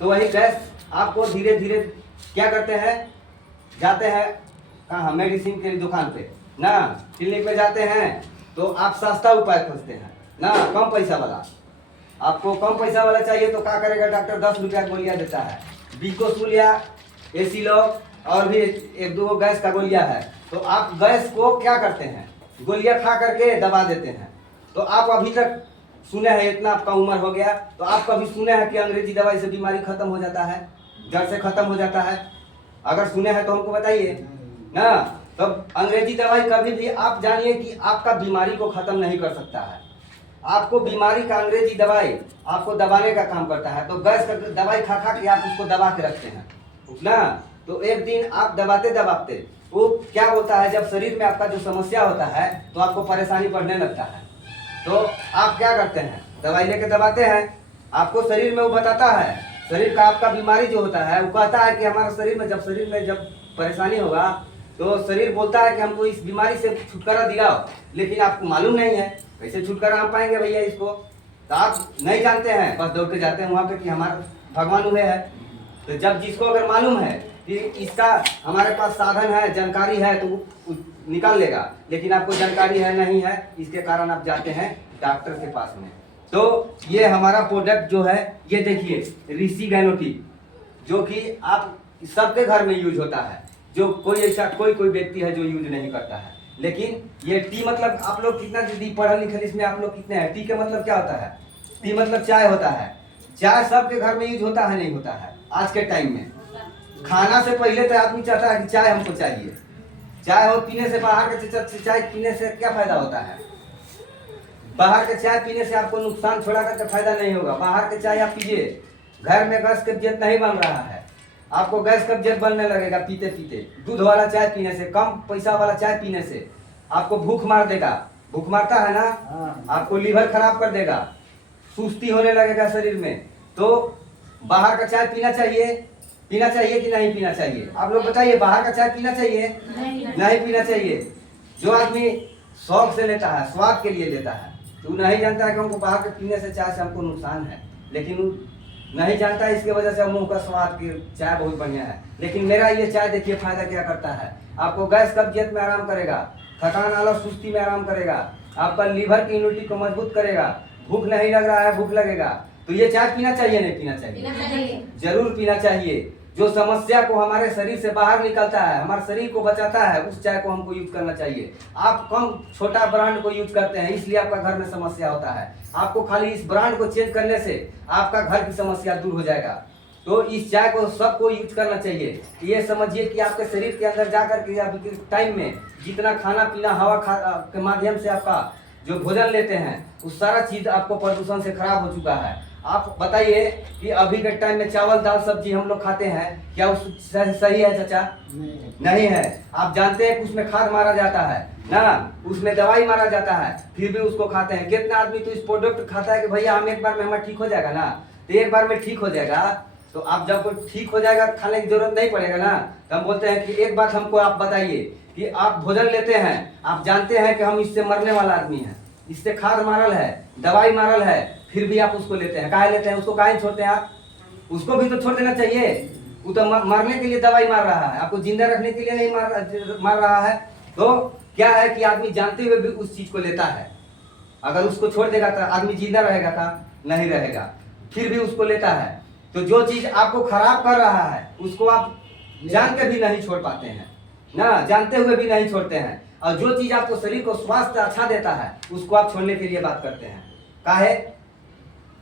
तो वही गैस आपको धीरे धीरे क्या करते हैं, जाते हैं कहाँ, मेडिसिन की दुकान पे ना, क्लिनिक पे जाते हैं तो आप सस्ता उपाय खोजते हैं ना, कम पैसा वाला। आपको कम पैसा वाला चाहिए तो क्या करेगा डॉक्टर, 10 रुपया गोलियां देता है, बीकोसूल या एसी लॉक और भी एक दो गैस का गोलियां है। तो आप गैस को क्या करते हैं, गोलियां खा करके दबा देते हैं। तो आप अभी तक सुने हैं, इतना आपका उम्र हो गया तो आप कभी सुने हैं कि अंग्रेजी दवाई से बीमारी खत्म हो जाता है, जड़ से खत्म हो जाता है? अगर सुने हैं तो हमको बताइए ना। तो अंग्रेजी दवाई कभी भी आप जानिए कि आपका बीमारी को खत्म नहीं कर सकता है। आपको बीमारी का अंग्रेजी दवाई आपको दबाने का काम करता है। तो गैस का दवाई खा खा के आप उसको दबा के रखते हैं ना। तो एक दिन आप दबाते दबाते वो क्या होता है, जब शरीर में आपका जो समस्या होता है तो आपको परेशानी बढ़ने लगता है। तो आप क्या करते हैं, दवाई लेके दबाते हैं, आपको शरीर में वो बताता है, शरीर का आपका बीमारी जो होता है वो कहता है कि हमारे शरीर में जब परेशानी होगा तो शरीर बोलता है कि हमको इस बीमारी से छुटकारा दिलाओ। लेकिन आपको मालूम नहीं है कैसे छुटकारा हम पाएंगे भैया इसको, तो आप नहीं जानते हैं, बस दौड़ के जाते हैं वहाँ पे कि हमारा भगवान हुए है। तो जब जिसको अगर मालूम है कि इसका हमारे पास साधन है, जानकारी है, तो वो निकाल लेगा। लेकिन आपको जानकारी है नहीं है, इसके कारण आप जाते हैं डॉक्टर के पास में। तो ये हमारा प्रोडक्ट जो है, ये देखिए ऋषि गैनोटी, जो कि आप सबके घर में यूज होता है। जो कोई ऐसा कोई व्यक्ति है जो यूज नहीं करता है। लेकिन ये टी मतलब आप लोग कितना जल्दी पढ़े लिखे, इसमें आप लोग कितने हैं? टी का मतलब क्या होता है? टी मतलब चाय होता है। चाय सबके घर में यूज होता है नहीं होता है? आज के टाइम में खाना से पहले तो आदमी चाहता है कि चाय हमको चाहिए। चाय हो पीने से, बाहर के चाय पीने से क्या फायदा होता है? बाहर के चाय पीने से आपको नुकसान छोड़ा करके फायदा नहीं होगा। बाहर के चाय आप पीजिए, घर में गैस कब्जियत नहीं बन रहा है, आपको गैस कब्जियत बनने लगेगा पीते पीते। दूध वाला चाय पीने से, कम पैसा वाला चाय पीने से आपको भूख मार देगा। भूख मारता है ना, आपको लीवर खराब कर देगा, सुस्ती होने लगेगा शरीर में। तो बाहर का चाय पीना चाहिए कि नहीं पीना चाहिए? आप लोग बताइए, बाहर का चाय पीना चाहिए? नहीं पीना चाहिए। जो आदमी शौक से लेता है, स्वाद के लिए लेता है, तो नहीं जानता है कि हमको बाहर के पीने से चाय से हमको नुकसान है। लेकिन नहीं जानता है, इसके वजह से मुंह का स्वाद की चाय बहुत बढ़िया है। लेकिन मेरा ये चाय देखिए फायदा क्या करता है, आपको गैस कब्जियत में आराम करेगा, थकान आलस सुस्ती में आराम करेगा, आपका लीवर की इम्यूनिटी को मजबूत करेगा। भूख नहीं लग रहा है, भूख लगेगा। तो ये चाय पीना चाहिए नहीं पीना चाहिए? जरूर पीना चाहिए। जो समस्या को हमारे शरीर से बाहर निकलता है, हमारे शरीर को बचाता है, उस चाय को हमको यूज करना चाहिए। आप कम छोटा ब्रांड को यूज करते हैं, इसलिए आपका घर में समस्या होता है। आपको खाली इस ब्रांड को चेंज करने से आपका घर की समस्या दूर हो जाएगा। तो इस चाय को सबको यूज करना चाहिए। ये समझिए कि आपके शरीर के अंदर जाकर के अभी के टाइम में जितना खाना पीना हवा के माध्यम से आपका जो भोजन लेते हैं, उस सारा चीज आपको प्रदूषण से खराब हो चुका है। आप बताइए कि अभी के टाइम में चावल दाल सब्जी हम लोग खाते हैं, क्या उस सही है चाचा? नहीं है। आप जानते हैं कि उसमें खाद मारा जाता है ना, उसमें दवाई मारा जाता है, फिर भी उसको खाते हैं। कितना आदमी तो इस प्रोडक्ट खाता है कि भैया हम एक बार में हमारा ठीक हो जाएगा ना, तो एक बार में ठीक हो जाएगा। तो आप जब ठीक हो जाएगा खाने की जरूरत नहीं पड़ेगा ना। तो हम बोलते हैं कि एक बात हमको आप बताइए कि आप भोजन लेते हैं, आप जानते हैं कि हम इससे मरने वाला आदमी है, इससे खाद मारल है, दवाई मारल है, फिर भी आप उसको लेते हैं। काहे लेते हैं? उसको काहे छोड़ते हैं आप? उसको भी तो छोड़ देना चाहिए। वो तो मरने के लिए दवाई मार रहा है, आपको जिंदा रखने के लिए नहीं मार रहा है। तो क्या है कि आदमी जानते हुए भी उस चीज को लेता है। अगर उसको छोड़ देगा तो आदमी जिंदा रहेगा का? नहीं रहेगा, फिर भी उसको लेता है। तो जो चीज आपको खराब कर रहा है उसको आप जान के भी नहीं छोड़ पाते हैं ना, जानते हुए भी नहीं छोड़ते हैं। और जो चीज आपको शरीर को स्वास्थ्य अच्छा देता है उसको आप छोड़ने के लिए बात करते हैं।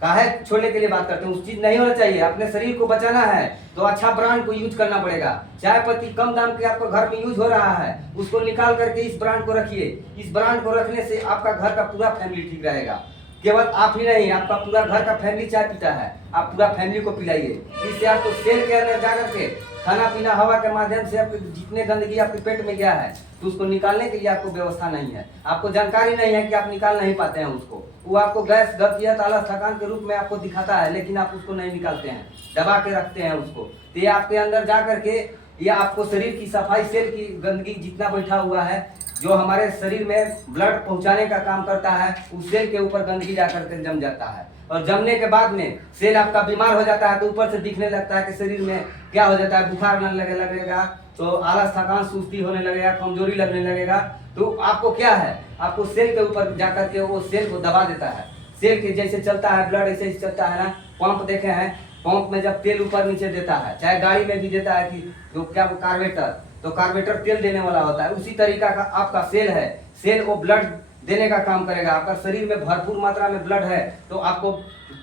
काहे छोड़ने के लिए बात करते हैं? उस चीज नहीं होना चाहिए। अपने शरीर को बचाना है तो अच्छा ब्रांड को यूज करना पड़ेगा। चाय पत्ती कम दाम के आपको घर में यूज हो रहा है, उसको निकाल करके इस ब्रांड को रखिए। इस ब्रांड को रखने से आपका घर का पूरा फैमिली ठीक रहेगा। केवल आप ही नहीं, आपका पूरा घर का फैमिली चाय पीता है, आप पूरा फैमिली को पिलाइए। इससे आपको सेल के अंदर जा करके खाना पीना हवा के माध्यम से आपके जितने गंदगी आपके पेट में गया है तो उसको निकालने के लिए आपको व्यवस्था नहीं है, आपको जानकारी नहीं है कि आप निकाल नहीं पाते हैं उसको। वो आपको गैस कब्जियत आलस थकान के रूप में आपको दिखाता है, लेकिन आप उसको नहीं निकालते हैं, दबा के रखते हैं उसको। तो ये आपके अंदर जा करके ये आपको शरीर की सफाई, सेल की गंदगी जितना बैठा हुआ है, जो हमारे शरीर में ब्लड पहुंचाने का काम करता है, उस सेल के ऊपर गंदगी जा करके जम जाता है। और जमने के बाद में सेल आपका बीमार हो जाता है तो ऊपर से दिखने लगता है कि शरीर में क्या हो जाता है, बुखार आने लगेगा, तो आलस, थकान, सुस्ती होने लगेगा, कमजोरी लगने लगेगा। तो आपको क्या है, आपको सेल के ऊपर जाकर के वो सेल को दबा देता है। सेल के जैसे चलता है ब्लड ऐसे ही चलता है ना। पंप देखे हैं, पंप में जब तेल ऊपर नीचे देता है, चाहे गाड़ी में भी देता है कि जो क्या कार्बोरेटर, तो कार्बोरेटर तेल देने वाला होता है, उसी तरीका का आपका सेल है। सेल वो ब्लड देने का काम करेगा। आपका शरीर में भरपूर मात्रा में ब्लड है तो आपको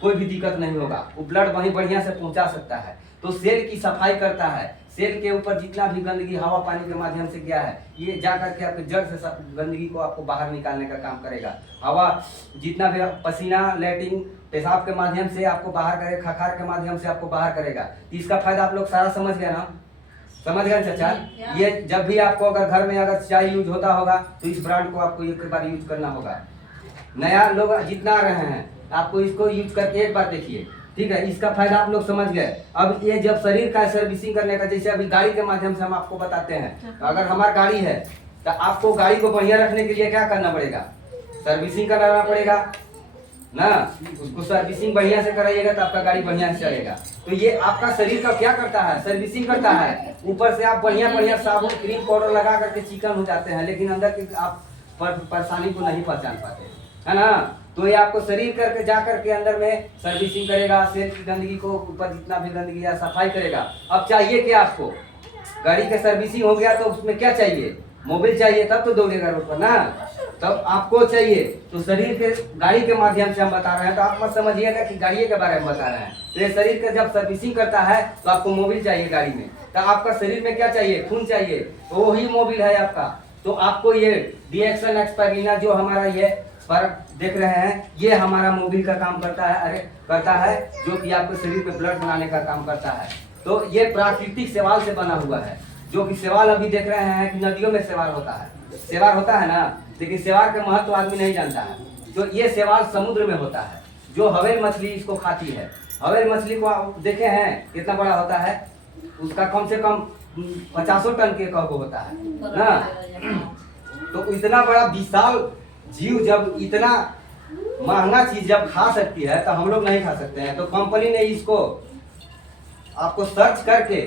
कोई भी दिक्कत नहीं होगा, वो ब्लड वहीं बढ़िया से पहुंचा सकता है। तो सेल की सफाई करता है। सेल के ऊपर जितना भी गंदगी हवा पानी के माध्यम से गया है, ये जा करके आपके जड़ से गंदगी को आपको बाहर निकालने का काम करेगा। हवा जितना भी पसीना, लैट्रिन, पेशाब के माध्यम से आपको बाहर करेगा, खखार के माध्यम से आपको बाहर करेगा। तो इसका फायदा आप लोग सारा समझ गए ना, समझ गए चाचा। ये जब भी आपको अगर घर में अगर चाय यूज होता होगा तो इस ब्रांड को आपको एक बार यूज करना होगा। नया लोग जितना आ रहे हैं आपको इसको यूज करके एक बार देखिए, ठीक है। इसका फायदा आप लोग समझ गए। अब ये जब शरीर का सर्विसिंग करने का, जैसे अभी गाड़ी के माध्यम से हम आपको बताते हैं, तो अगर हमारी गाड़ी है तो आपको गाड़ी को बढ़िया रखने के लिए क्या करना पड़ेगा, सर्विसिंग कराना पड़ेगा ना। उसको सर्विसिंग बढ़िया से कराइएगा तो आपका गाड़ी बढ़िया से चलेगा। तो ये आपका शरीर का क्या करता है, सर्विसिंग करता है। ऊपर से आप बढ़िया बढ़िया साबुन, क्रीम, पाउडर लगा करके चिकन हो जाते हैं, लेकिन अंदर की आप परेशानी को नहीं पहचान पाते, है ना। तो ये आपको शरीर करके जा करके अंदर में सर्विसिंग करेगा, सेल की गंदगी को, ऊपर जितना भी गंदगी है सफाई करेगा। अब चाहिए क्या आपको, गाड़ी का सर्विसिंग हो गया तो उसमें क्या चाहिए, मोबिल चाहिए, तब तो दौड़ेगा रोड पर ना। तब आपको चाहिए तो शरीर के, गाड़ी के माध्यम से हम बता रहे हैं तो आप मत समझिएगा कि गाड़ी के बारे में बता रहे हैं। तो ये शरीर का जब सर्विसिंग करता है तो आपको मोबिल चाहिए गाड़ी में, तो आपका शरीर में क्या चाहिए, खून चाहिए, तो वही मोबिल है आपका। तो आपको ये डीएक्सन एक्सपेरिना जो हमारा ये पर देख रहे हैं, ये हमारा मोबिल का काम करता है, करता है, जो कि आपके शरीर में ब्लड बनाने का काम करता है। तो ये प्राकृतिक शैवाल से बना हुआ है, जो कि शैवाल अभी देख रहे हैं कि नदियों में शैवाल होता है, शैवाल होता है ना, लेकिन शैवाल के महत्व आदमी नहीं जानता है। तो ये शैवाल समुद्र में होता है, जो हवेल मछली इसको खाती है। हवेल मछली को आप देखे हैं कितना बड़ा होता है, उसका कम से कम 50 टन के कहो होता है ना। तो इतना बड़ा विशाल जीव जब इतना महंगा चीज जब खा सकती है तो हम लोग नहीं खा सकते हैं। तो कंपनी ने इसको आपको सर्च करके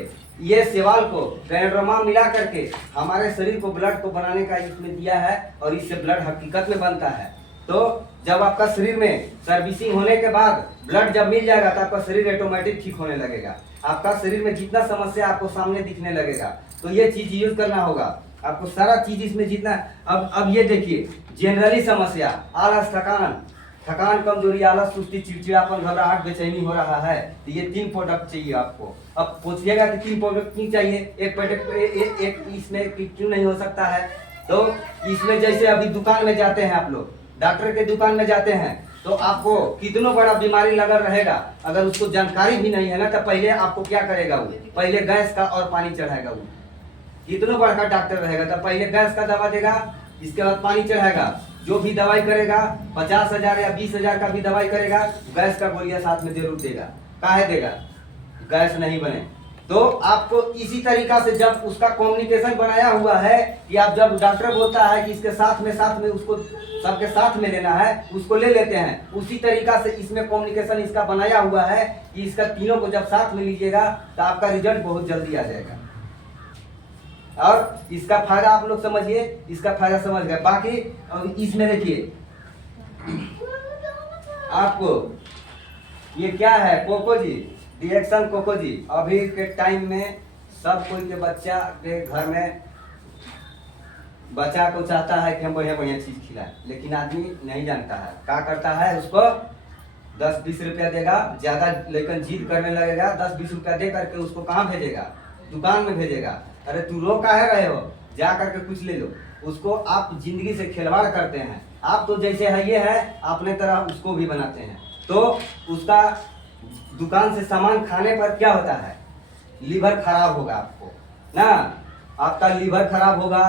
ये शैवाल को पैनोरामा मिला करके हमारे शरीर को, ब्लड को बनाने का इसमें दिया है, और इससे ब्लड हकीकत में बनता है। तो जब आपका शरीर में सर्विसिंग होने के बाद ब्लड जब मिल जाएगा तो आपका शरीर ऑटोमेटिक ठीक होने लगेगा। आपका शरीर में जितना समस्या आपको सामने दिखने लगेगा, तो ये चीज यूज करना होगा आपको, सारा चीज इसमें जितना। अब ये देखिए, जनरली समस्या, आलस, थकान, कमजोरी, आलस, सुस्ती, चिड़चिड़ापन, घबराहट, बेचैनी हो रहा है, तो ये 3 प्रोडक्ट चाहिए आपको। अब पूछिएगा कि 3 प्रोडक्ट क्यों चाहिए, एक प्रोडक्ट एक इसमें क्यों नहीं हो सकता है। तो इसमें जैसे अभी दुकान में जाते हैं आप लोग, डॉक्टर के दुकान में जाते हैं, तो आपको कितना बड़ा बीमारी लगा रहेगा, अगर उसको जानकारी भी नहीं है ना, तो पहले आपको क्या करेगा, वो पहले गैस का और पानी चढ़ाएगा। वो कितना बड़ा डॉक्टर रहेगा तो पहले गैस का दवा देगा, इसके बाद पानी चढ़ाएगा। जो भी दवाई करेगा 50,000 या 20,000 का भी दवाई करेगा, गैस का गोलियां साथ में जरूर देगा। काहे देगा, गैस नहीं बने। तो आपको इसी तरीका से जब उसका कम्युनिकेशन बनाया हुआ है कि आप जब डॉक्टर बोलता है कि इसके साथ में उसको सबके साथ में लेना है, उसको ले लेते हैं। उसी तरीका से इसमें कम्युनिकेशन इसका बनाया हुआ है कि इसका तीनों को जब साथ में लीजिएगा तो आपका रिजल्ट बहुत जल्दी आ जाएगा। और इसका फायदा आप लोग समझिए, इसका फायदा समझ गए। बाकी इसमें देखिए आपको ये क्या है, कोकोजी, डीएक्सन कोकोजी। अभी के टाइम में सब कोई के बच्चा के घर में बच्चा को चाहता है कि हम बढ़िया बढ़िया चीज खिलाएं, लेकिन आदमी नहीं जानता है। क्या करता है, उसको 10-20 रुपया देगा, ज्यादा लेकिन जिद करने लगेगा, 10-20 रुपया दे करके उसको कहाँ भेजेगा, दुकान में भेजेगा। अरे तू रो काहे रहे हो, जा करके कुछ ले लो। उसको आप जिंदगी से खिलवाड़ करते हैं। आप तो जैसे है ये है, अपने तरह उसको भी बनाते हैं। तो उसका दुकान से सामान खाने पर क्या होता है, लीवर खराब होगा आपको ना, आपका लीवर खराब होगा,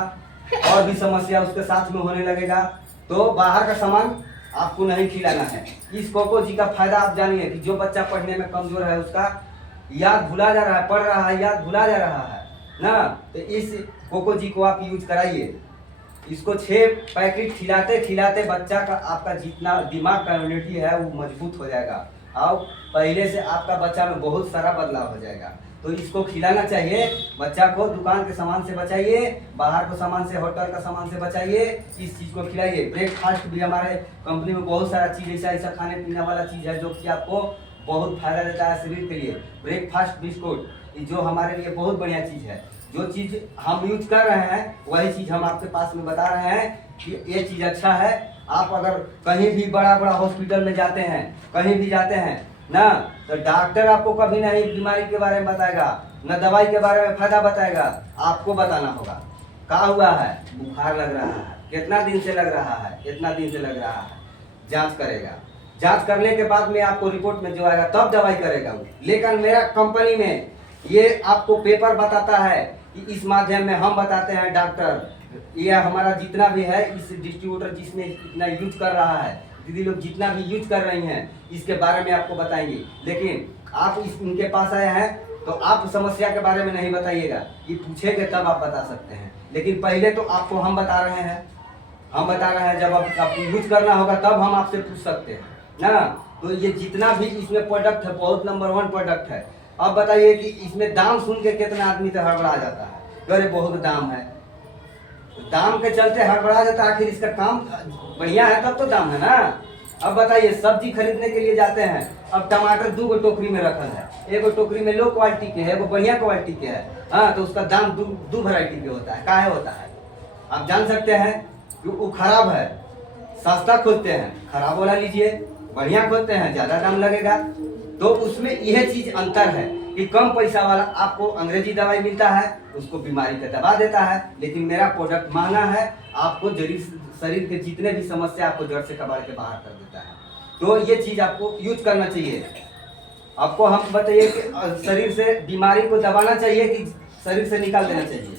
और भी समस्या उसके साथ में होने लगेगा। तो बाहर का सामान आपको नहीं खिलाना है। इस कोको जी का फायदा आप जानिए कि जो बच्चा पढ़ने में कमजोर है, उसका याद भुला जा रहा है, पढ़ रहा है, याद भुला जा रहा है ना, तो इस कोको जी को आप यूज कराइए। इसको 6 पैकेट खिलाते खिलाते बच्चा का आपका जितना दिमाग का इम्यूनिटी है वो मजबूत हो जाएगा और पहले से आपका बच्चा में बहुत सारा बदलाव हो जाएगा। तो इसको खिलाना चाहिए बच्चा को। दुकान के सामान से बचाइए, बाहर को सामान से, होटल का सामान से बचाइए, इस चीज़ को खिलाइए। ब्रेकफास्ट भी हमारे कंपनी में बहुत सारा चीज़ ऐसा ऐसा खाने पीने वाला चीज़ है जो कि आपको बहुत फायदा देता है शरीर के लिए। ब्रेकफास्ट बिस्कुट जो हमारे लिए बहुत बढ़िया चीज़ है। जो चीज़ हम यूज कर रहे हैं वही चीज़ हम आपके पास में बता रहे हैं कि ये चीज़ अच्छा है। आप अगर कहीं भी बड़ा बड़ा हॉस्पिटल में जाते हैं, कहीं भी जाते हैं ना, तो डॉक्टर आपको कभी नहीं बीमारी के बारे में बताएगा, न दवाई के बारे में फायदा बताएगा, आपको बताना होगा। क्या हुआ है, बुखार लग रहा है, कितना दिन से लग रहा है, कितना दिन से लग रहा है, जांच करेगा। जांच करने के बाद में आपको रिपोर्ट में जो आएगा तब दवाई करेगा वो। लेकिन मेरा कंपनी में ये आपको पेपर बताता है कि इस माध्यम में हम बताते हैं डॉक्टर, ये हमारा जितना भी है इस डिस्ट्रीब्यूटर जिसने इतना यूज कर रहा है, दीदी लोग जितना भी यूज कर रही हैं इसके बारे में आपको बताएंगे। लेकिन आप इनके पास आए हैं तो आप समस्या के बारे में नहीं बताइएगा, ये पूछेंगे तब आप बता सकते हैं। लेकिन पहले तो आपको हम बता रहे हैं, जब आप यूज करना होगा तब हम आपसे पूछ सकते हैं ना। तो ये जितना भी इसमें प्रोडक्ट है बहुत नंबर 1 प्रोडक्ट है। अब बताइए कि इसमें दाम सुन के कितना आदमी तो हड़बड़ा जाता है, अरे बहुत दाम है, दाम के चलते हड़बड़ा जाता है। आखिर इसका काम बढ़िया है तब तो दाम है ना। अब बताइए सब्जी खरीदने के लिए जाते हैं, अब टमाटर 2 टोकरी में रखल है, एगो टोकरी में लो क्वालिटी के है, एगो बढ़िया क्वालिटी के है, हाँ, तो उसका दाम दो वैरायटी के होता है। काहे होता है आप जान सकते हैं कि वो खराब है, सस्ता खोजते हैं, खराब वाला लीजिए, बढ़िया खोजते हैं, ज्यादा दाम लगेगा। तो उसमें यह चीज अंतर है कि कम पैसा वाला आपको अंग्रेजी दवाई मिलता है, उसको बीमारी का दबा देता है, लेकिन मेरा प्रोडक्ट महंगा है, आपको शरीर के जितने भी समस्या आपको जड़ से कबाड़ के बाहर कर देता है। तो ये चीज आपको यूज करना चाहिए। आपको हम बताइए कि शरीर से बीमारी को दबाना चाहिए कि शरीर से निकाल देना चाहिए?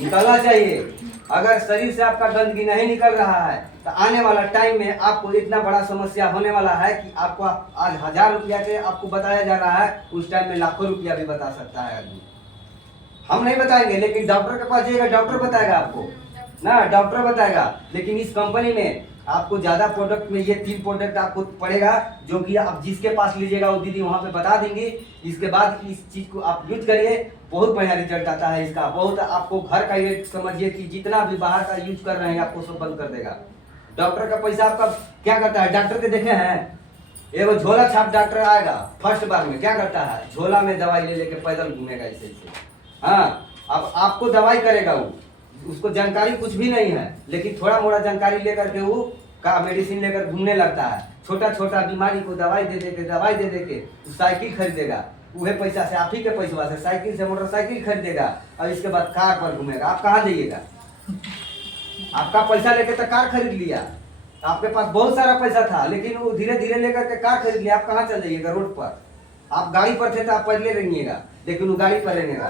निकालना चाहिए। अगर शरीर से आपका गंदगी नहीं निकल रहा है तो आने वाला टाइम में आपको इतना बड़ा समस्या होने वाला है कि आपको आज 1000 रुपया के आपको बताया जा रहा है, उस टाइम में लाखों रुपया भी बता सकता है आदमी। हम नहीं बताएंगे, लेकिन डॉक्टर के पास जाइएगा, डॉक्टर बताएगा आपको ना, डॉक्टर बताएगा। लेकिन इस कंपनी में आपको ज्यादा प्रोडक्ट में ये 3 प्रोडक्ट आपको पड़ेगा, जो कि आप जिसके पास लीजिएगा वो दीदी वहां पे बता देंगे। इसके बाद इस चीज को आप यूज करिए, बहुत बढ़िया रिजल्ट आता है इसका। बहुत आपको घर का ये समझिए कि जितना भी बाहर का यूज कर रहे हैं आपको सब बंद कर देगा। डॉक्टर का पैसा आपका क्या करता है, डॉक्टर के देखे हैं, एगो झोला छाप डॉक्टर आएगा फर्स्ट बार में, क्या करता है, झोला में दवाई ले लेके पैदल घूमेगा ऐसे। हाँ, अब आपको दवाई करेगा वो, उसको जानकारी कुछ भी नहीं है, लेकिन थोड़ा मोड़ा जानकारी लेकर के वो का मेडिसिन लेकर घूमने लगता है। छोटा छोटा बीमारी को दवाई दे दे के साइकिल खरीदेगा, वह पैसा से, आप ही के पैसा से साइकिल से मोटरसाइकिल खरीदेगा और इसके बाद कार पर घूमेगा। आप कहाँ जाइएगा? आपका पैसा लेके तो कार खरीद लिया, आपके पास बहुत सारा पैसा था, लेकिन वो धीरे धीरे लेकर के कार खरीद लिया। आप कहाँ चल जाइएगा? रोड पर। आप गाड़ी पर थे तो आप पहले रहेंगेगा, लेकिन वो गाड़ी पर रहेगा।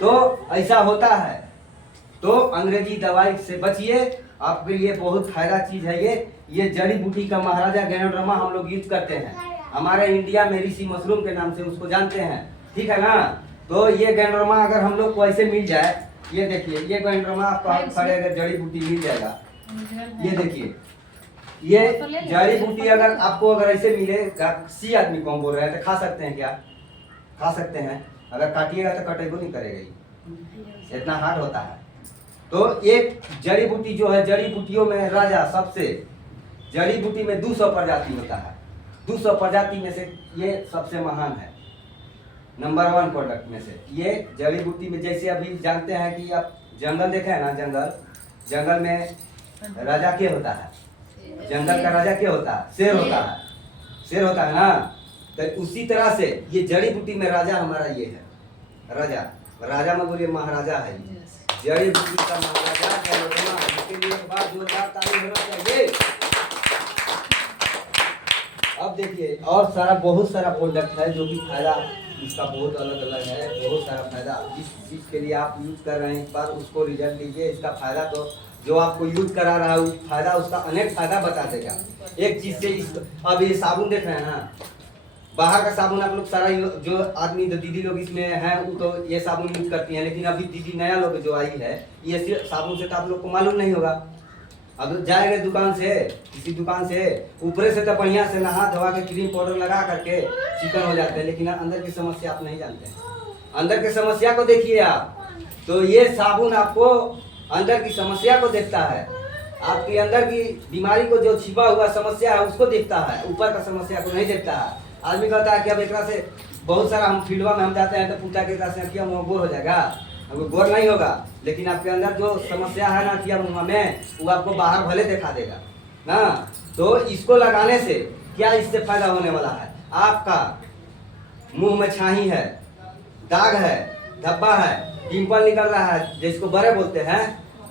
तो ऐसा होता है। तो अंग्रेजी दवाई से बचिए, आपके लिए बहुत फायदा चीज है ये जड़ी बूटी का महाराजा गैनोड्रमा हम लोग यूज करते हैं। हमारे इंडिया में ऋषि मशरूम के नाम से उसको जानते हैं, ठीक है ना। तो ये गैनोड्रमा अगर हम लोग को ऐसे मिल जाए, ये देखिए, ये गैनोड्रमा आपको खड़े अगर जड़ी बूटी मिल जाएगा, ये देखिए, ये जड़ी बूटी अगर आपको अगर ऐसे मिलेगा, 80 आदमी को हम बोल रहे हैं, तो खा सकते हैं क्या? खा सकते हैं। अगर काटिएगा तो कटेगो नहीं करेगा, इतना हार्ड होता है। तो एक जड़ी बूटी जो है, जड़ी बूटियों में राजा, सबसे जड़ी बूटी में 200 प्रजाति होता है। 200 प्रजाति में से ये सबसे महान है, नंबर 1 प्रोडक्ट में से। ये जड़ी बूटी में, जैसे अभी जानते हैं कि आप जंगल देखे हैं ना, जंगल में राजा क्या होता है, जंगल का राजा क्या होता है, शेर होता है, शेर होता है ना। तो उसी तरह से ये जड़ी बूटी में राजा हमारा ये है, राजा में बोलिए महाराजा है, जड़ी बूटी का महाराजा गैनोड्रमा। इसके लिए एक बार जोरदार ताली होना चाहिए। अब देखिए और सारा बहुत सारा प्रोडक्ट है जो कि फायदा इसका बहुत अलग अलग है, बहुत सारा फायदा। जिस चीज के लिए आप यूज कर रहे हैं, एक बार उसको रिजल्ट लीजिए। इसका फायदा तो जो आपको यूज करा रहा है फायदा, उसका अनेक फायदा बता देगा। एक चीज से अब ये साबुन देख रहे हैं ना, बाहर का साबुन आप लोग सारा जो आदमी जो दीदी लोग इसमें हैं वो तो ये साबुन यूज करती हैं, लेकिन अभी दीदी नया लोग जो आई है ये साबुन से तो आप लोग को मालूम नहीं होगा। अब जाएंगे दुकान से, किसी दुकान से, ऊपरे से तो बढ़िया से नहा धोवा के क्रीम पाउडर लगा करके चिकन हो जाते हैं, लेकिन अंदर की समस्या आप नहीं जानते हैं। अंदर की समस्या को देखिए आप, तो ये साबुन आपको अंदर की समस्या को देखता है, आपके अंदर की बीमारी को जो छिपा हुआ समस्या है उसको देखता है, ऊपर का समस्या को नहीं देखता है। आदमी कहता है कि अब एक से बहुत सारा हम फील्डवा में हम जाते हैं तो पूछा कि से किया मुँह गोर हो जाएगा, हमको गोर नहीं होगा, लेकिन आपके अंदर जो समस्या है ना किया मुँह में वो आपको बाहर भले दिखा देगा ना। तो इसको लगाने से क्या इससे फायदा होने वाला है, आपका मुंह में छाही है, दाग है, धब्बा है, पिंपल निकल रहा है जिसको बड़े बोलते हैं,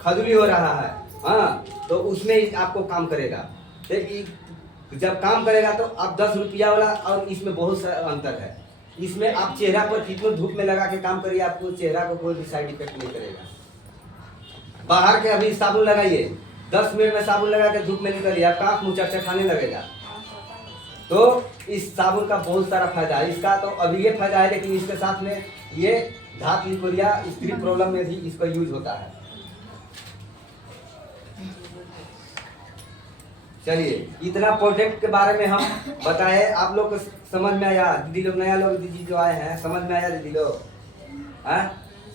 खजुली हो रहा है, हाँ, तो उसमें आपको काम करेगा। तो जब काम करेगा तो आप 10 रुपया वाला और इसमें बहुत सा अंतर है। इसमें आप चेहरा पर कितने धूप में लगा के काम करिए, आपको चेहरा को कोई भी साइड इफेक्ट नहीं करेगा। बाहर के अभी साबुन लगाइए, 10 मिनट में साबुन लगा के धूप में निकलिए, आपका आँख मुँह चटचटाने लगेगा। तो इस साबुन का बहुत सारा फायदा है, इसका तो अभी ये फायदा है, लेकिन इसके साथ में ये धात लिकोरिया स्त्री प्रॉब्लम में भी इसका यूज होता है। चलिए इतना प्रोडक्ट के बारे में हम बताए, आप लोग को समझ में आया? दीदी लोग नया लोग दीदी जो आए हैं समझ में आया? दीदी लोग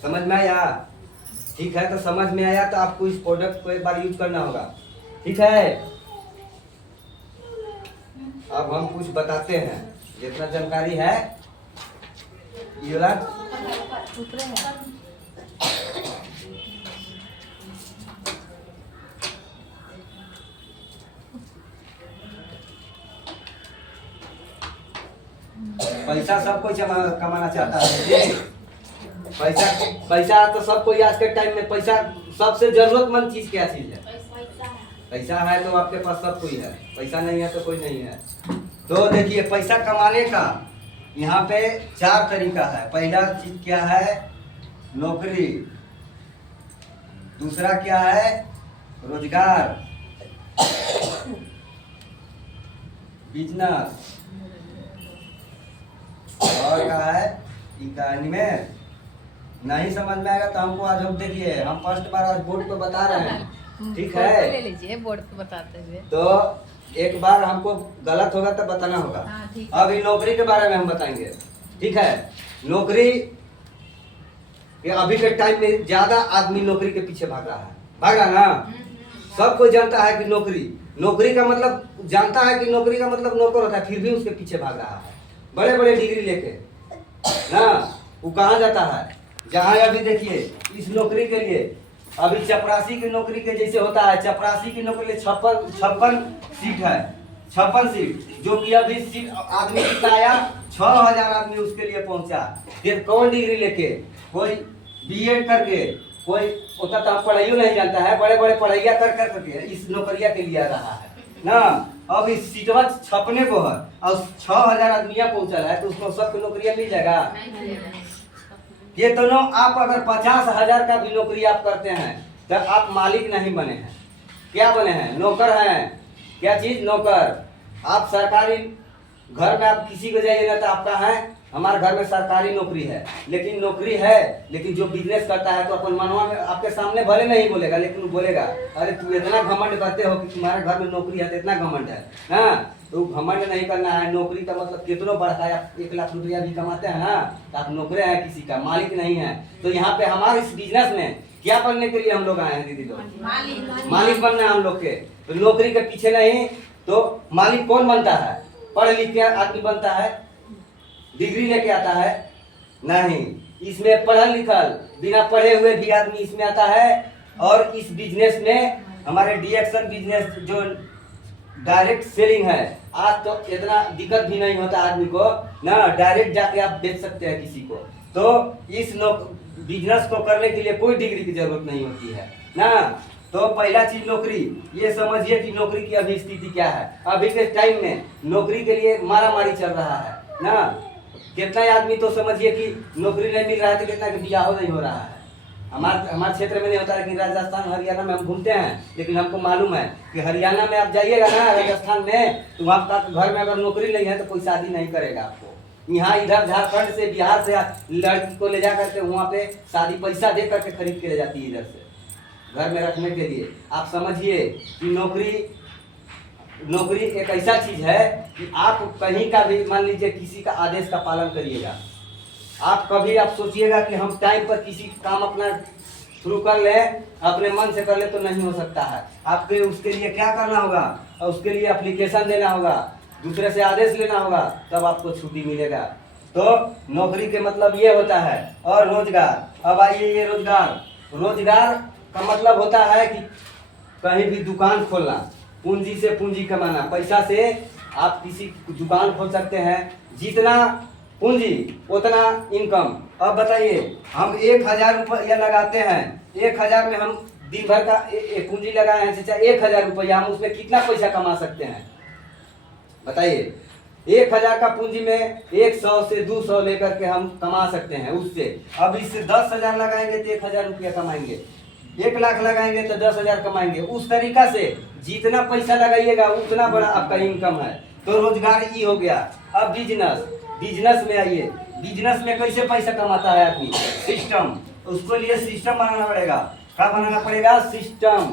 समझ में आया? ठीक है, तो समझ में आया तो आपको इस प्रोडक्ट को एक बार यूज करना होगा, ठीक है। अब हम कुछ बताते हैं, जितना जानकारी है ये वाला पैसा सब कोई कमाना चाहता है, पैसा तो सब कोई आज के टाइम में, पैसा सबसे जरूरतमंद चीज क्या चीज है? पैसा है तो आपके पास सब कोई है, पैसा नहीं है तो कोई नहीं है। तो देखिए पैसा कमाने का यहाँ पे 4 तरीका है। पहला चीज क्या है? नौकरी। दूसरा क्या है? रोजगार, बिजनेस, और क्या है? कहानी में नहीं समझ में आएगा तो हमको आज हम देखिए, हम फर्स्ट बार आज बोर्ड पे बता रहे हैं, ठीक है? ले लीजिए बोर्ड पे बताते हुए। तो एक बार हमको गलत होगा तो बताना होगा। अभी नौकरी के बारे में हम बताएंगे, ठीक है? नौकरी अभी के टाइम में ज्यादा आदमी नौकरी के पीछे भाग रहा है, भागा ना? सब कोई जानता है कि नौकरी का मतलब, जानता है कि नौकरी का मतलब नौकर होता है, फिर भी उसके पीछे भाग रहा है, बड़े बड़े डिग्री लेके ना। वो कहाँ जाता है? जहाँ अभी देखिए इस नौकरी के लिए, अभी चपरासी की नौकरी के जैसे होता है, चपरासी की नौकरी लिए 56 सीट है, 56 सीट, जो कि अभी सीट आदमी कितना आया? 6000 आदमी उसके लिए पहुंचा। फिर कौन डिग्री लेके? कोई बीएड करके, कोई उतना तो पढ़ाइयो नहीं जानता है, बड़े बड़े पढ़ाइया कर करके इस नौकरिया के लिए आ रहा है ना। अब इस सीटवा छपने को है और 6000 आदमिया पहुंचा है, तो उसको सबको नौकरियां मिल जाएगा? ये दोनों आप अगर 50,000 का भी नौकरी आप करते हैं तो आप मालिक नहीं बने हैं, क्या बने हैं? नौकर हैं। क्या चीज? नौकर। आप सरकारी घर में आप किसी को जाइए ना तो आपका है, हमारे घर में सरकारी नौकरी है, लेकिन नौकरी है, लेकिन जो बिजनेस करता है तो अपन मनवा में आपके सामने भले नहीं बोलेगा, लेकिन वो बोलेगा अरे तू इतना घमंड करते हो कि तुम्हारे घर में नौकरी है तो इतना घमंड है ना। तो घमंड नहीं करना है। नौकरी का मतलब कितना बढ़ता है, आप 1 लाख रुपया भी कमाते हैं ना तो आप नौकरे हैं, किसी का मालिक नहीं है। तो यहाँ पे हमारे इस बिजनेस में क्या बनने के लिए हम लोग आए हैं दीदी लोग? मालिक बनना है हम लोग के। तो नौकरी के पीछे नहीं, तो मालिक कौन बनता है? पढ़ लिख के आदमी बनता है, डिग्री लेके आता है? नहीं, इसमें पढ़ल लिखल बिना पढ़े हुए भी आदमी इसमें आता है। और इस बिजनेस में हमारे डीएक्शन बिजनेस जो डायरेक्ट सेलिंग है, आज तो इतना दिक्कत भी नहीं होता आदमी को ना, डायरेक्ट जाके आप बेच सकते हैं किसी को। तो इस बिजनेस को करने के लिए कोई डिग्री की जरूरत नहीं होती है ना। तो पहला चीज नौकरी, ये समझिए कि नौकरी की अभी स्थिति क्या है। अभी के टाइम में नौकरी के लिए मारामारी चल रहा है ना। कितना आदमी तो समझिए कि नौकरी नहीं मिल रहा है तो कितना के बियाह नहीं हो रहा है, हमारे क्षेत्र में नहीं होता, लेकिन राजस्थान हरियाणा में हम घूमते हैं, लेकिन हमको मालूम है कि हरियाणा में आप जाइएगा ना, राजस्थान में, तो आपका घर में अगर नौकरी नहीं है तो कोई शादी नहीं करेगा आपको। यहाँ इधर झारखंड से, बिहार से लड़की को ले जा करके वहाँ पे शादी पैसा दे करके खरीद के ले जाती है इधर से, घर में रखने के लिए। आप समझिए कि नौकरी एक ऐसा चीज है कि आप कहीं का भी, मान लीजिए किसी का आदेश का पालन करिएगा। आप कभी आप सोचिएगा कि हम टाइम पर किसी काम अपना शुरू कर लें, अपने मन से कर ले, तो नहीं हो सकता है। आपके उसके लिए क्या करना होगा, और उसके लिए एप्लीकेशन देना होगा, दूसरे से आदेश लेना होगा, तब आपको छुट्टी मिलेगा। तो नौकरी के मतलब ये होता है। और रोजगार, अब आइए, ये रोजगार का मतलब होता है कि कहीं भी दुकान खोलना, पूंजी से पूंजी कमाना, पैसा से आप किसी दुकान खोल सकते हैं, जितना पूंजी उतना इनकम। अब बताइए, हम 1000 रुपया लगाते हैं, 1000 में हम दिन भर का पूंजी लगाए हैं, चाचा 1000 रुपया, हम उसमें कितना पैसा कमा सकते हैं बताइए। 1000 का पूंजी में 100 से 200 लेकर के हम कमा सकते हैं उससे। अब इससे 10,000 लगाएंगे तो 1000 रुपया कमाएंगे, 1 लाख लगाएंगे तो 10,000 कमाएंगे। उस तरीका से जितना पैसा लगाइएगा उतना बड़ा आपका इनकम है। तो रोजगार ही हो गया। अब बिजनेस में आइए, बिजनेस में कैसे पैसा कमाता है आदमी, सिस्टम, उसको लिए सिस्टम बनाना पड़ेगा। क्या बनाना पड़ेगा, सिस्टम।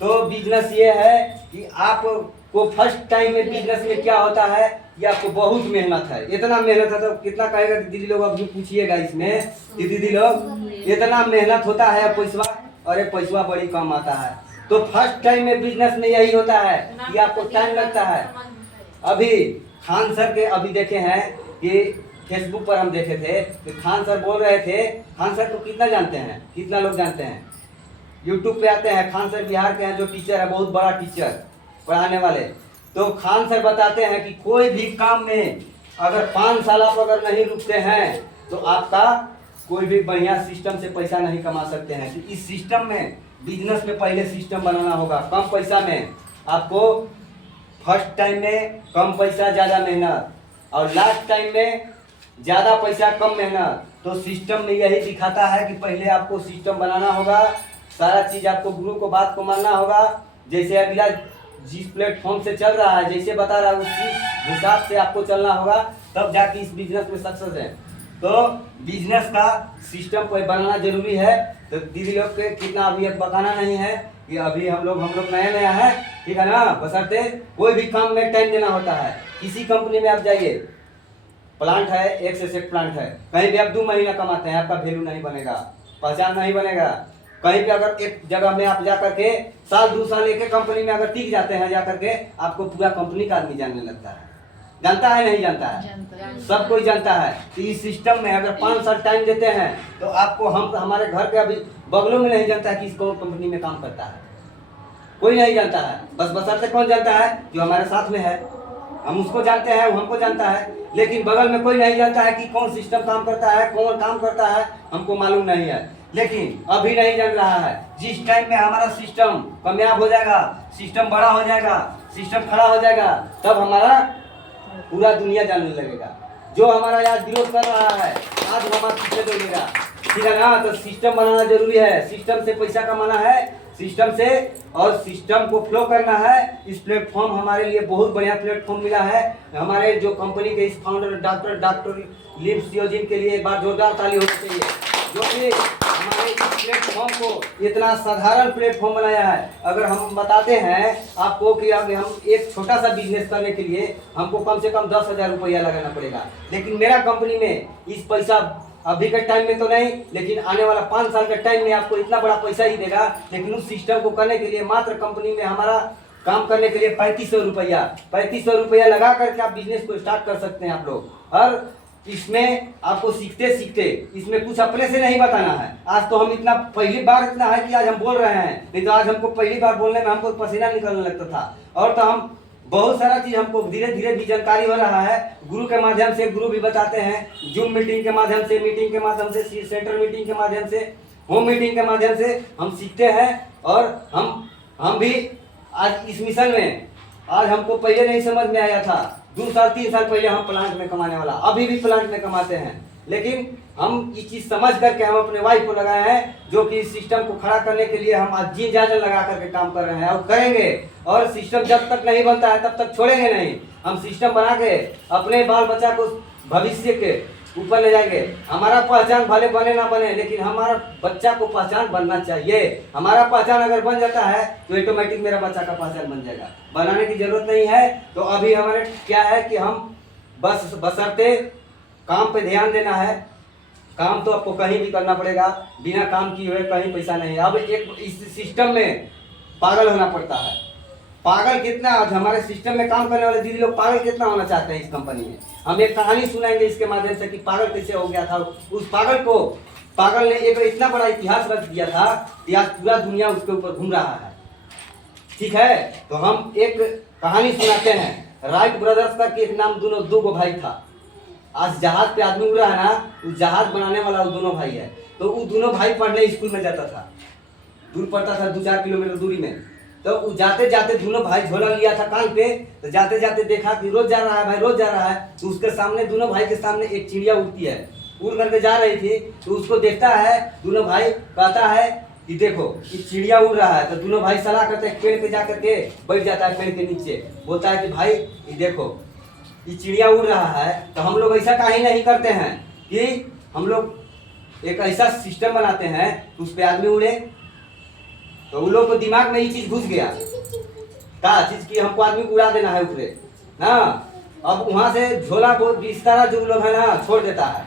तो बिजनेस ये है कि आपको फर्स्ट टाइम में बिजनेस में क्या होता है कि आपको बहुत मेहनत है, इतना मेहनत है। तो कितना कहेगा दीदी लोग, अब जो पूछिएगा इसमें कि दीदी लोग इतना मेहनत होता है, पैसा, अरे पैसा बड़ी कम आता है। तो फर्स्ट टाइम में बिजनेस में यही होता है कि आपको टाइम लगता है। अभी खान सर के अभी देखे हैं कि फेसबुक पर हम देखे थे कि खान सर बोल रहे थे, खान सर को कितना जानते हैं, कितना लोग जानते हैं, यूट्यूब पे आते हैं। खान सर बिहार के हैं, जो टीचर है, बहुत बड़ा टीचर पढ़ाने वाले। तो खान सर बताते हैं कि कोई भी काम में अगर 5 साल आप अगर नहीं रुकते हैं तो आपका कोई भी बढ़िया सिस्टम से पैसा नहीं कमा सकते हैं। तो इस सिस्टम में, बिजनेस में पहले सिस्टम बनाना होगा। कम पैसा में आपको फर्स्ट टाइम में कम पैसा ज़्यादा मेहनत, और लास्ट टाइम में ज़्यादा पैसा कम मेहनत। तो सिस्टम में यही दिखाता है कि पहले आपको सिस्टम बनाना होगा, सारा चीज़ आपको गुरु को बात को मानना होगा। जैसे अगला जिस प्लेटफॉर्म से चल रहा है, जैसे बता रहा है, उसी हिसाब से आपको चलना होगा, तब जाके इस बिजनेस में सक्सेस है। तो बिजनेस का सिस्टम कोई बनाना जरूरी है। तो दीदी लोग के कितना अभी बताना नहीं है कि अभी हम लोग नया है, ठीक है ना। बशर्ते कोई भी काम में टाइम देना होता है। किसी कंपनी में आप जाइए, प्लांट है, एक से एक प्लांट है, कहीं भी आप 2 महीना कमाते हैं, आपका वैल्यू नहीं बनेगा, पहचान नहीं बनेगा। कहीं पे अगर एक जगह में आप जाकर के साल 2 साल एक कंपनी में अगर टिक जाते हैं जाकर के, आपको पूरा कंपनी का आदमी जानने लगता है। जानता है नहीं जानता है, सब कोई जानता है। तो इस सिस्टम में अगर 5 साल टाइम देते हैं तो आपको, हम हमारे घर के अभी बगलों में नहीं जानता है कि कौन कंपनी में काम करता है, कोई नहीं जानता है। बस बशर्ते कौन जानता है, जो हमारे साथ में है, हम उसको जानते हैं, वो हमको जानता है। लेकिन बगल में कोई नहीं जानता है कि कौन सिस्टम काम करता है, कौन काम करता है, हमको मालूम नहीं है। लेकिन अभी नहीं जान रहा है। जिस टाइम में हमारा सिस्टम कामयाब हो जाएगा, सिस्टम बड़ा हो जाएगा, सिस्टम खड़ा हो जाएगा, तब हमारा पूरा दुनिया जानने लगेगा। जो हमारा आज विरोध कर रहा है, आज हमारा पीछे दौड़ेगा, ठीक है ना। तो सिस्टम बनाना जरूरी है। सिस्टम से पैसा कमाना है, सिस्टम से, और सिस्टम को फ्लो करना है। इस प्लेटफॉर्म हमारे लिए बहुत बढ़िया प्लेटफॉर्म मिला है। हमारे जो कंपनी के इस फाउंडर डॉक्टर लिप्स योजिन के लिए एक बार जोरदार ताली होनी चाहिए, जो कि हमारे इस प्लेटफॉर्म को इतना साधारण प्लेटफॉर्म बनाया है। अगर हम बताते हैं आपको कि अगर हम एक छोटा सा बिजनेस करने के लिए हमको कम से कम 10,000 रुपया लगाना पड़ेगा, लेकिन मेरा कंपनी में इस पैसा अभी के टाइम में तो नहीं, लेकिन आने वाला 5 साल के टाइम में आपको इतना बड़ा पैसा ही देगा। लेकिन उस सिस्टम को करने के लिए मात्र कंपनी में हमारा काम करने के लिए 3500 रुपया लगा करके आप बिजनेस को स्टार्ट कर सकते हैं आप लोग। और इसमें आपको सीखते सीखते इसमें कुछ अपने से नहीं बताना है। आज तो हम इतना पहली बार इतना है कि आज हम बोल रहे हैं, नहीं तो आज हमको पहली बार बोलने में हमको पसीना निकलने लगता था। और तो हम बहुत सारा चीज हमको धीरे धीरे भी जानकारी हो रहा है। गुरु के माध्यम से, गुरु भी बताते हैं, जूम मीटिंग के माध्यम से, मीटिंग के माध्यम से, सेंटर मीटिंग के माध्यम से, होम मीटिंग के माध्यम से हम सीखते हैं। और हम भी आज इस मिशन में, आज हमको पहले नहीं समझ में आया था, 2 साल 3 साल पहले हम प्लांट में कमाने वाला, अभी भी प्लांट में कमाते हैं, लेकिन हम ये चीज समझ करके हम अपने वाइफ को लगाए हैं, जो कि इस सिस्टम को खड़ा करने के लिए हम आज जी जान लगा करके काम कर रहे हैं और करेंगे। और सिस्टम जब तक नहीं बनता है तब तक छोड़ेंगे नहीं। हम सिस्टम बना के अपने बाल बच्चा को भविष्य के ऊपर ले जाएंगे। हमारा पहचान भले बने ना बने, लेकिन हमारा बच्चा को पहचान बनना चाहिए। हमारा पहचान अगर बन जाता है तो ऑटोमेटिक मेरा बच्चा का पहचान बन जाएगा, बनाने की जरूरत नहीं है। तो अभी हमारे क्या है कि हम बस बशर्ते काम पे ध्यान देना है। काम तो आपको कहीं भी करना पड़ेगा, बिना काम किए हुए कहीं पैसा नहीं है। अब एक इस सिस्टम में पागल होना पड़ता है। पागल कितना, आज हमारे सिस्टम में काम करने वाले दीदी लोग पागल कितना होना चाहते हैं इस कंपनी में। हम एक कहानी सुनाएंगे इसके माध्यम से कि पागल कैसे हो गया था। उस पागल ने एक इतना बड़ा इतिहास रच दिया था कि आज पूरा दुनिया उसके ऊपर घूम रहा है। ठीक है, तो हम एक कहानी सुनाते हैं। राइट ब्रदर्स का एक नाम दो भाई था। आज जहाज पे आदमी उड़ रहा है ना, उस जहाज बनाने वाला वो दोनों भाई है। तो वो दोनों भाई पढ़ने स्कूल में जाता था, दूर पड़ता था 2-4 किलोमीटर दूरी में। तो वो जाते जाते दोनों भाई झोला लिया था कान पे, तो जाते जाते देखा कि रोज जा रहा है भाई, रोज जा रहा है। तो उसके सामने, दोनों भाई के सामने एक चिड़िया उड़ती है, उड़ करके जा रही थी। तो उसको देखता है, दोनों भाई कहता है कि देखो ये चिड़िया उड़ रहा है। तो दोनों भाई सलाह करते हैं, पेड़ पे जा करके बैठ जाता है, पेड़ के नीचे बोलता है कि भाई ये देखो ये चिड़िया उड़ रहा है, तो हम लोग ऐसा काहे नहीं करते हैं कि हम लोग एक ऐसा सिस्टम बनाते हैं कि उस पे आदमी उड़े। तो उन लोग को दिमाग में ये चीज घुस गया, क्या चीज की हमको आदमी उड़ा देना है ऊपरे ना। अब वहां से झोला इस तरह जो लोग है ना छोड़ देता है।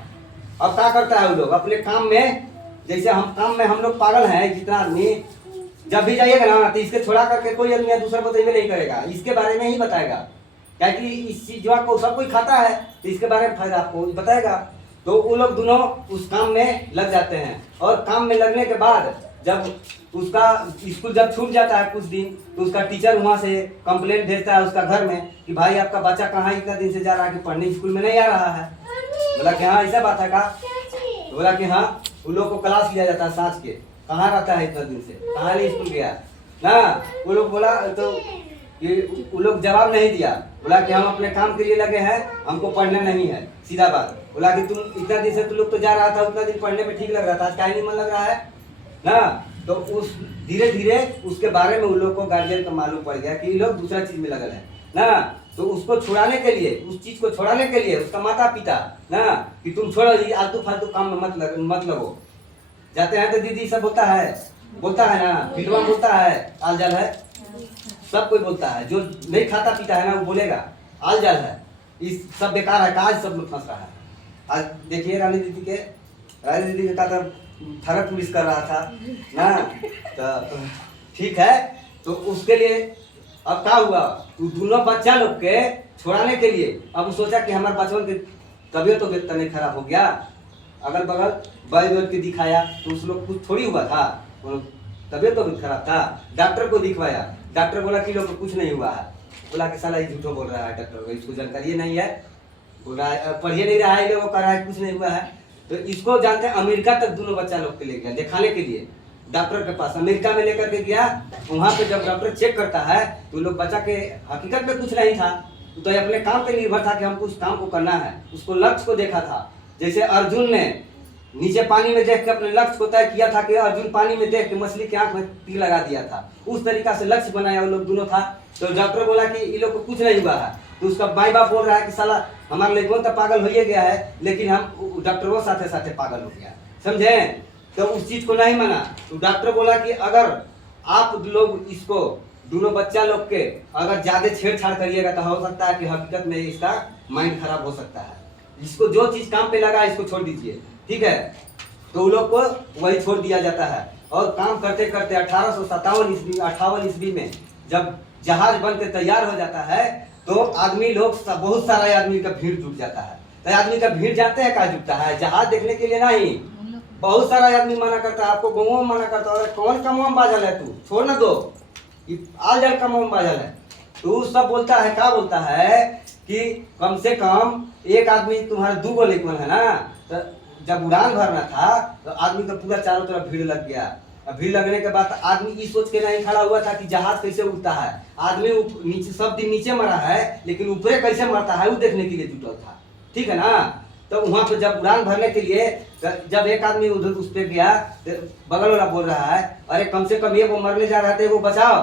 अब क्या करता है वो लोग अपने काम में, जैसे हम काम में हम लोग पागल हैं, जितना आदमी जब भी जाइएगा ना तो इसके छोड़ा करके कोई आदमी दूसरा को नहीं करेगा, इसके बारे में ही बताएगा। क्या कि इस चीज को सब कोई खाता है, तो इसके बारे में फायदा आपको बताएगा। तो वो लोग दोनों उस काम में लग जाते हैं। और काम में लगने के बाद जब उसका स्कूल जब छूट जाता है कुछ दिन, तो उसका टीचर वहाँ से कंप्लेंट भेजता है उसका घर में कि भाई आपका बच्चा कहाँ इतना दिन से जा रहा है कि पढ़ने स्कूल में नहीं आ रहा है। बोला कि हाँ ऐसा बात है का। तो बोला कि हाँ, उन लोग को क्लास लिया जाता है सांझ के, कहाँ रहता है इतना दिन से, कहाँ नहीं स्कूल गया ना। वो लोग बोला, तो वो लोग जवाब नहीं दिया। बोला कि हम अपने काम के लिए लगे हैं, हमको पढ़ना नहीं है, सीधा बात। बोला कि तुम इतना दिन से तुम लोग तो जा रहा था, उतना दिन पढ़ने में ठीक लग रहा था, आज काहे नहीं मन लग रहा है ना। तो उस धीरे धीरे उसके बारे में उन लोग को गार्जियन को मालूम पड़ गया कि ये लोग दूसरा चीज में लगल है ना। तो उसको छुड़ाने के लिए, उस चीज को छुड़ाने के लिए उसका माता पिता ना कि तुम छोड़ो, ये आलतू फालतू काम में मत लगो। जाते हैं तो दीदी सब बोलता है ना, फिल्म बोलता है आल जाल है, सब कोई बोलता है। जो नहीं खाता पीता है ना वो बोलेगा आल जाल है, इस सब बेकार है, आज सब लोग फंस रहा है। आज देखिए रानी दीदी का तो थाना पुलिस कर रहा था ना। तो ठीक है, तो उसके लिए अब क्या हुआ, दोनों बच्चा लोग के छुड़ाने के लिए अब सोचा कि हमारे बचपन की तबीयत तो नहीं खराब हो गया, अगल बगल बैठ के दिखाया तो उस लोग कुछ थोड़ी हुआ था, तबीयत तो खराब था। डॉक्टर को दिखवाया, डॉक्टर बोला कि लोग कुछ नहीं हुआ है। बोला कि साला झूठो बोल रहा है डॉक्टर, इसको जानकारी नहीं है, बोल रहा है पढ़िए नहीं रहा है, लोग कह रहा है कुछ नहीं हुआ है। तो इसको जानते हैं, अमेरिका तक दोनों बच्चा लोग के ले गया दिखाने के लिए डॉक्टर के पास। अमेरिका में लेकर के गया, वहाँ पे जब डॉक्टर चेक करता है तो लोग बच्चा के हकीकत में कुछ नहीं था, तो अपने काम पे निर्भर था कि हमको उस काम को करना है। उसको लक्ष्य को देखा था, जैसे अर्जुन ने नीचे पानी में देख के अपने लक्ष्य को तय किया था कि अर्जुन पानी में देख के मछली की आंख में तीर लगा दिया था, उस तरीका से लक्ष्य बनाया वो लोग दोनों था। तो डॉक्टर बोला कि ये लोग को कुछ नहीं हुआ है। तो उसका माई बाप बोल रहा है कि साला हमारा लड़कों तो पागल हो गया है, लेकिन हम डॉक्टरों साथे साथे पागल हो गया, समझे। तो उस चीज को नहीं माना। तो डॉक्टर बोला कि अगर आप लोग इसको दोनों बच्चा लोग के अगर ज्यादा छेड़छाड़ करिएगा तो हो सकता है कि हकीकत में इसका माइंड खराब हो सकता है। इसको जो चीज काम पे लगा इसको छोड़ दीजिए, ठीक है। तो उन लोग को वही छोड़ दिया जाता है। और काम करते करते 1857 ईस्वी में जब जहाज बन के तैयार हो जाता है तो आदमी लोग बहुत सारा आदमी का भीड़ जुट जाता है। तो आदमी का भीड़ जानते हैं क्या जुटता है, जहाज देखने के लिए नहीं। बहुत सारा आदमी मना करता है, आपको गाँव में मना करता है, कौन का मुँह बाजल है, तू छोड़ ना दो, आल जाल का मुँह बाजल है। तो सब बोलता है, क्या बोलता है कि कम से कम एक आदमी तुम्हारा 2 गो लेकिन है ना। तो जब उड़ान भरना था तो आदमी का पूरा चारों तरफ भीड़ लग गया। भीड़ लगने के बाद आदमी ये सोच के नहीं खड़ा हुआ था कि जहाज कैसे उड़ता है। आदमी नीचे सब दिन नीचे मरा है, लेकिन ऊपरे कैसे मरता है वो देखने के लिए जुटल था। ठीक है ना। तो वहाँ पे जब उड़ान भरने के लिए जब एक आदमी उधर उस पे गया, बगल वाला बोल रहा है अरे कम से कम ये वो मरने जा रहा था, वो बचाओ,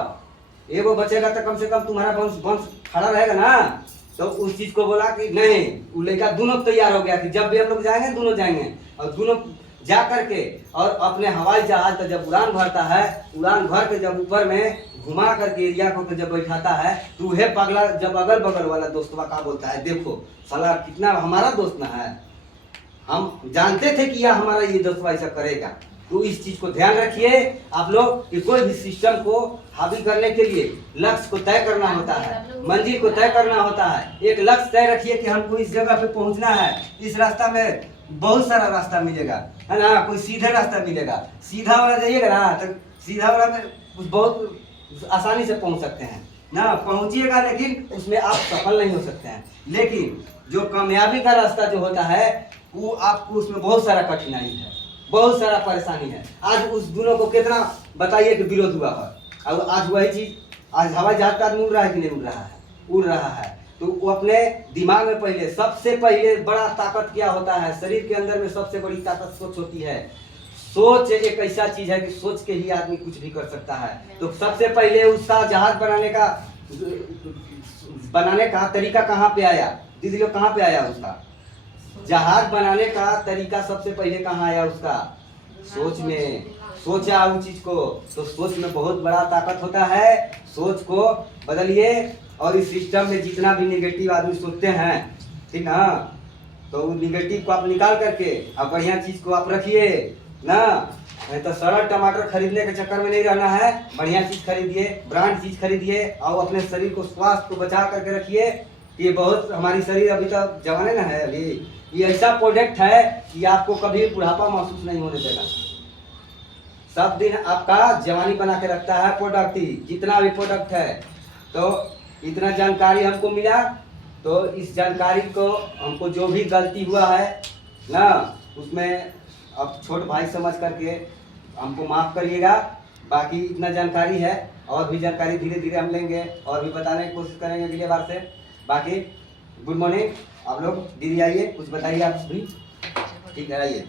ये वो बचेगा तो कम से कम तुम्हारा वंश वंश खड़ा रहेगा ना। तो उस चीज को बोला कि नहीं, वो लड़का दोनों तैयार हो गया कि जब भी हम लोग जाएंगे दोनों जाएंगे, और दोनों जा करके और अपने हवाई जहाज का जब उड़ान भरता है, उड़ान भर के जब ऊपर में घुमा करके एरिया को जब बैठाता है, तो वह पगला जब अगल बगल वाला दोस्तवा का बोलता है देखो साला कितना हमारा दोस्त ना है, हम जानते थे कि यह हमारा ये दोस्तवा ऐसा करेगा। तो इस चीज को ध्यान रखिए आप लोग कि कोई भी सिस्टम को हावी करने के लिए लक्ष्य को तय करना होता है, मंजिल को तय करना होता है। एक लक्ष्य तय रखिए कि हमको इस जगह पे पहुंचना है, इस रास्ता में बहुत सारा रास्ता मिलेगा, है ना, कोई सीधा रास्ता मिलेगा, सीधा वाला जाइएगा ना तो सीधा वाला में बहुत आसानी से पहुंच सकते हैं ना, पहुंचिएगा, लेकिन उसमें आप सफल नहीं हो सकते हैं। लेकिन जो कामयाबी का रास्ता जो होता है वो आपको उसमें बहुत सारा कठिनाई है, बहुत सारा परेशानी है। आज उस दोनों को कितना बताइए कि विरोध हुआ है, और आज वही चीज आज हवाई जहाज का आदमी उड़ रहा है कि नहीं उड़ रहा है, उड़ रहा है। तो वो अपने दिमाग में पहले सबसे पहले बड़ा ताकत क्या होता है, शरीर के अंदर में सबसे बड़ी ताकत सोच होती है। सोच एक ऐसा चीज है कि सोच के ही आदमी कुछ भी कर सकता है। तो सबसे पहले उसका जहाज बनाने का तरीका कहाँ पे आया दीदी लोग, कहाँ पे आया उसका जहाज बनाने का तरीका सबसे पहले कहाँ आया उसका, सोच में। सोचा उस चीज को, तो सोच में बहुत बड़ा ताकत होता है। सोच को बदलिए, और इस सिस्टम में जितना भी निगेटिव आदमी सोचते हैं, ठीक ना, तो उस निगेटिव को आप निकाल करके अब बढ़िया चीज को आप रखिए ना। नहीं तो सरल टमाटर खरीदने के चक्कर में नहीं रहना है, बढ़िया चीज खरीदिए, ब्रांड चीज खरीदिए, और अपने शरीर को स्वास्थ्य को बचा करके रखिए। ये बहुत हमारी शरीर अभी तक जवाने ना है, अभी ये ऐसा प्रोडक्ट है कि आपको कभी बुढ़ापा महसूस नहीं होने देगा, सब दिन आपका जवानी बना के रखता है प्रोडक्ट ही, जितना भी प्रोडक्ट है। तो इतना जानकारी हमको मिला, तो इस जानकारी को हमको जो भी गलती हुआ है ना, उसमें अब छोट भाई समझ करके हमको माफ़ करिएगा। बाकी इतना जानकारी है, और भी जानकारी धीरे धीरे हम लेंगे और भी बताने की कोशिश करेंगे अगले बार से। बाकी गुड मॉर्निंग, आप लोग दीदी आइए कुछ बताइए आप भी, ठीक है आइए।